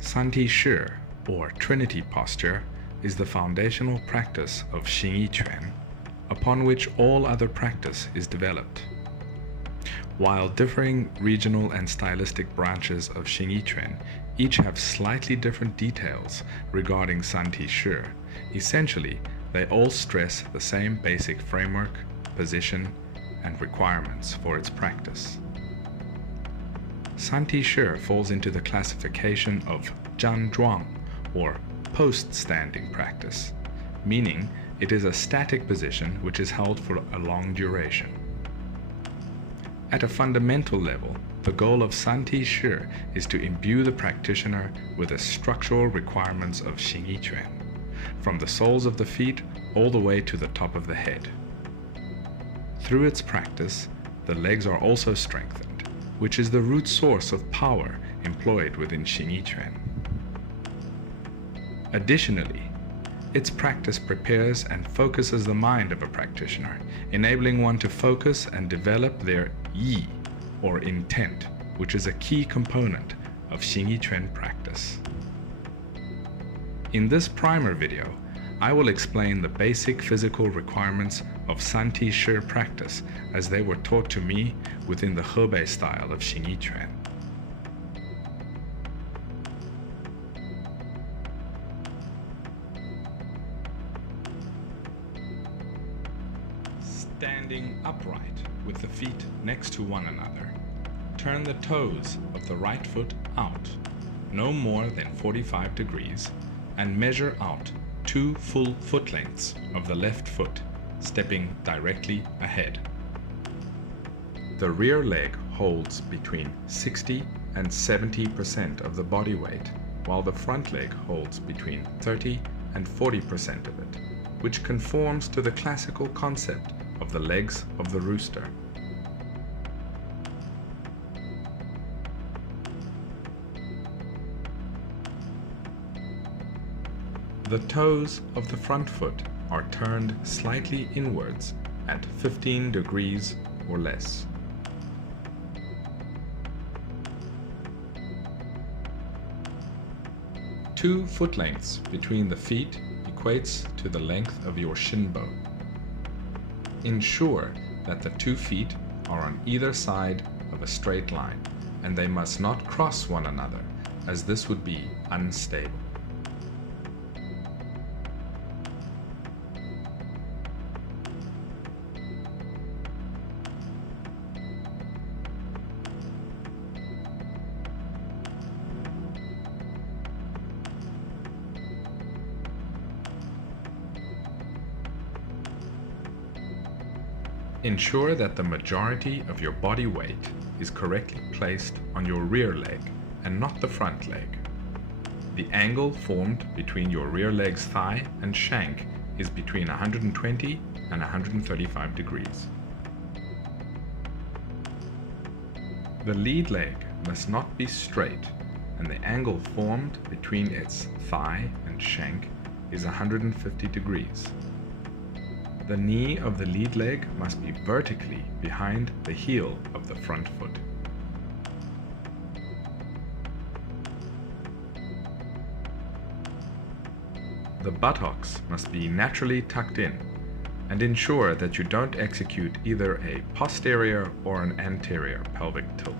Santi Shi, or Trinity Posture, is the foundational practice of Xingyi Quan, upon which all other practice is developed. While differing regional and stylistic branches of Xingyi Quan each have slightly different details regarding Santi Shi, essentially they all stress the same basic framework, position, and requirements for its practice. Santi Shi falls into the classification of Zhan Zhuang, or post-standing practice, meaning it is a static position which is held for a long duration. At a fundamental level, the goal of Santi Shi is to imbue the practitioner with the structural requirements of Xingyi Quan, from the soles of the feet all the way to the top of the head. Through its practice, the legs are also strengthened, which is the root source of power employed within Xingyi Quan. Additionally, its practice prepares and focuses the mind of a practitioner, enabling one to focus and develop their yi, or intent, which is a key component of Xingyi Quan practice. In this primer video, I will explain the basic physical requirements of Santi Shi practice as they were taught to me within the Hebei style of Xingyi Quan. Standing upright with the feet next to one another, turn the toes of the right foot out, no more than 45 degrees, and measure out 2 full foot lengths of the left foot, stepping directly ahead. The rear leg holds between 60 and 70% of the body weight, while the front leg holds between 30 and 40% of it, which conforms to the classical concept of the legs of the rooster. The toes of the front foot are turned slightly inwards at 15 degrees or less. Two foot lengths between the feet equates to the length of your shin bone. Ensure that the 2 feet are on either side of a straight line, and they must not cross one another, as this would be unstable. Ensure that the majority of your body weight is correctly placed on your rear leg and not the front leg. The angle formed between your rear leg's thigh and shank is between 120 and 135 degrees. The lead leg must not be straight, and the angle formed between its thigh and shank is 150 degrees. The knee of the lead leg must be vertically behind the heel of the front foot. The buttocks must be naturally tucked in, and ensure that you don't execute either a posterior or an anterior pelvic tilt.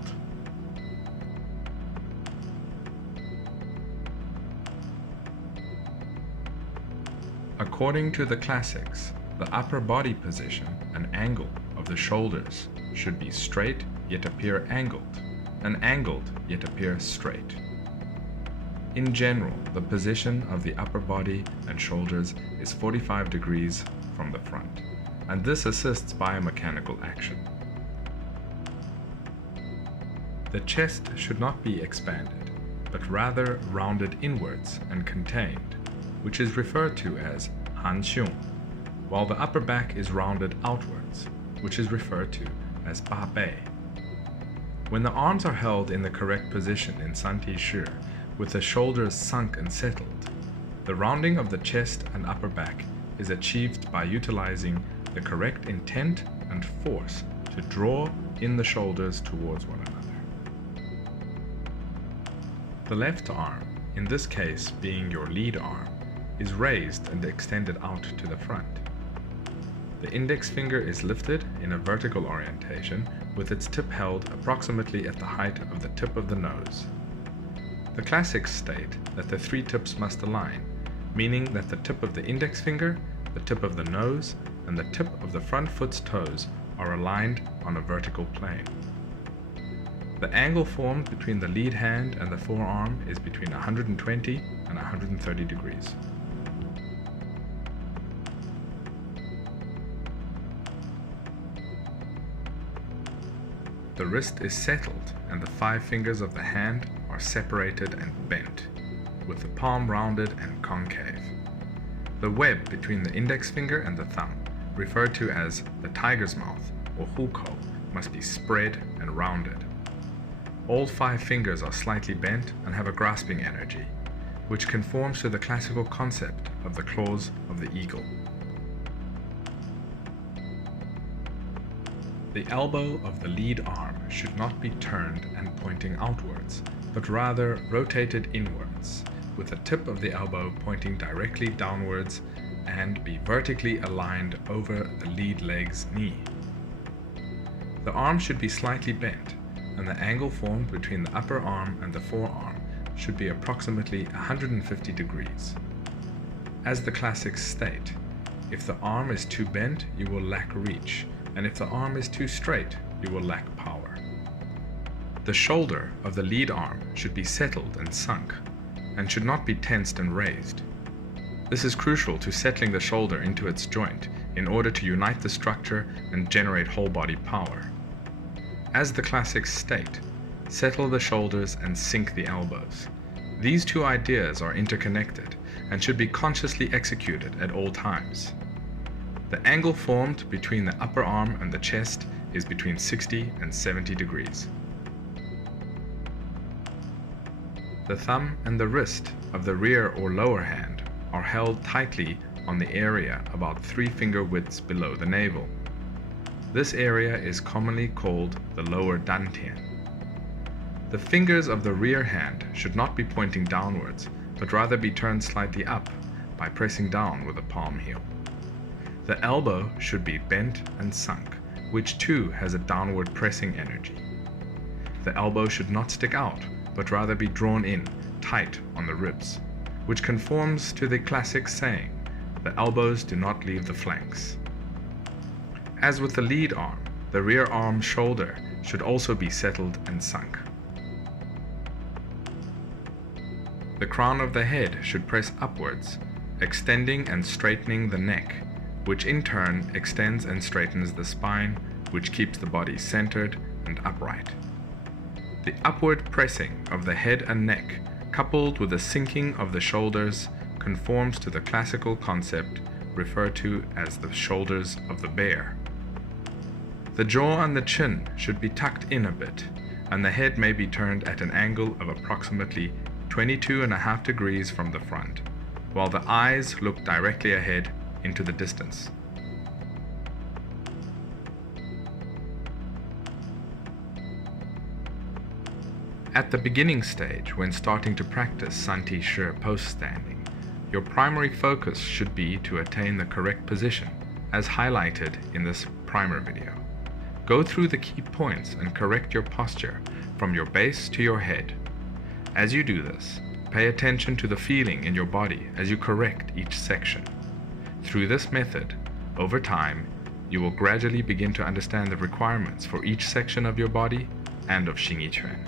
According to the classics, the upper body position and angle of the shoulders should be straight yet appear angled, and angled yet appear straight. In general, the position of the upper body and shoulders is 45 degrees from the front, and this assists biomechanical action. The chest should not be expanded, but rather rounded inwards and contained, which is referred to as hanxiong, while the upper back is rounded outwards, which is referred to as ba bei. When the arms are held in the correct position in Santi Shi, with the shoulders sunk and settled, the rounding of the chest and upper back is achieved by utilizing the correct intent and force to draw in the shoulders towards one another. The left arm in this case being your lead arm, is raised and extended out to the front. The index finger is lifted in a vertical orientation with its tip held approximately at the height of the tip of the nose. The classics state that the three tips must align, meaning that the tip of the index finger, the tip of the nose, and the tip of the front foot's toes are aligned on a vertical plane. The angle formed between the lead hand and the forearm is between 120 and 130 degrees. The wrist is settled and the 5 fingers of the hand are separated and bent, with the palm rounded and concave. The web between the index finger and the thumb, referred to as the tiger's mouth or hukou, must be spread and rounded. All 5 fingers are slightly bent and have a grasping energy, which conforms to the classical concept of the claws of the eagle. The elbow of the lead arm should not be turned and pointing outwards, but rather rotated inwards, with the tip of the elbow pointing directly downwards and be vertically aligned over the lead leg's knee. The arm should be slightly bent, and the angle formed between the upper arm and the forearm should be approximately 150 degrees. As the classics state, if the arm is too bent, you will lack reach, and if the arm is too straight, you will lack power. The shoulder of the lead arm should be settled and sunk, and should not be tensed and raised. This is crucial to settling the shoulder into its joint in order to unite the structure and generate whole body power. As the classics state, settle the shoulders and sink the elbows. These two ideas are interconnected and should be consciously executed at all times. The angle formed between the upper arm and the chest is between 60 and 70 degrees. The thumb and the wrist of the rear or lower hand are held tightly on the area about 3 finger widths below the navel. This area is commonly called the lower dantian. The fingers of the rear hand should not be pointing downwards, but rather be turned slightly up by pressing down with the palm heel. The elbow should be bent and sunk, which too has a downward pressing energy. The elbow should not stick out, but rather be drawn in, tight on the ribs, which conforms to the classic saying, the elbows do not leave the flanks. As with the lead arm, the rear arm shoulder should also be settled and sunk. The crown of the head should press upwards, extending and straightening the neck, which in turn extends and straightens the spine, which keeps the body centered and upright. The upward pressing of the head and neck, coupled with the sinking of the shoulders, conforms to the classical concept referred to as the shoulders of the bear. The jaw and the chin should be tucked in a bit, and the head may be turned at an angle of approximately 22.5 degrees from the front, while the eyes look directly ahead into the distance. At the beginning stage, when starting to practice Santi Shi post standing, your primary focus should be to attain the correct position, as highlighted in this primer video. Go through the key points and correct your posture from your base to your head. As you do this, pay attention to the feeling in your body as you correct each section. Through this method, over time, you will gradually begin to understand the requirements for each section of your body and of Xingyi Quan.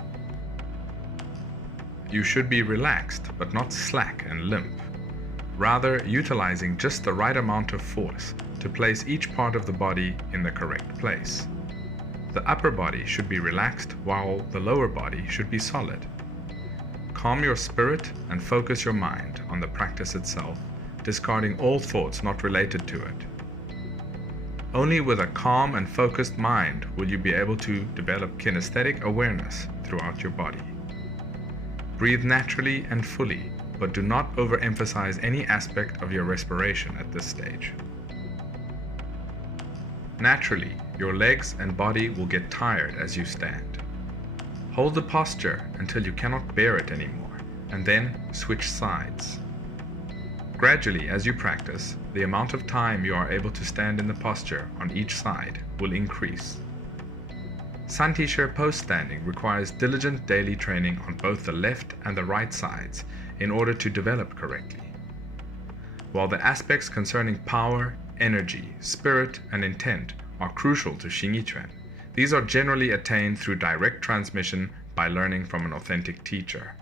You should be relaxed but not slack and limp, rather utilizing just the right amount of force to place each part of the body in the correct place. The upper body should be relaxed while the lower body should be solid. Calm your spirit and focus your mind on the practice itself, discarding all thoughts not related to it. Only with a calm and focused mind will you be able to develop kinesthetic awareness throughout your body. Breathe naturally and fully, but do not overemphasize any aspect of your respiration at this stage. Naturally, your legs and body will get tired as you stand. Hold the posture until you cannot bear it anymore, and then switch sides. Gradually, as you practice, the amount of time you are able to stand in the posture on each side will increase. Santi-Shi post standing requires diligent daily training on both the left and the right sides in order to develop correctly. While the aspects concerning power, energy, spirit, and intent are crucial to Xingyi Quan, these are generally attained through direct transmission by learning from an authentic teacher.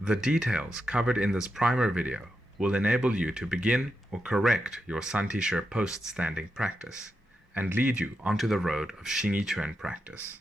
The details covered in this primer video will enable you to begin or correct your Santi-Shi post standing practice and lead you onto the road of Xingyi Quan practice.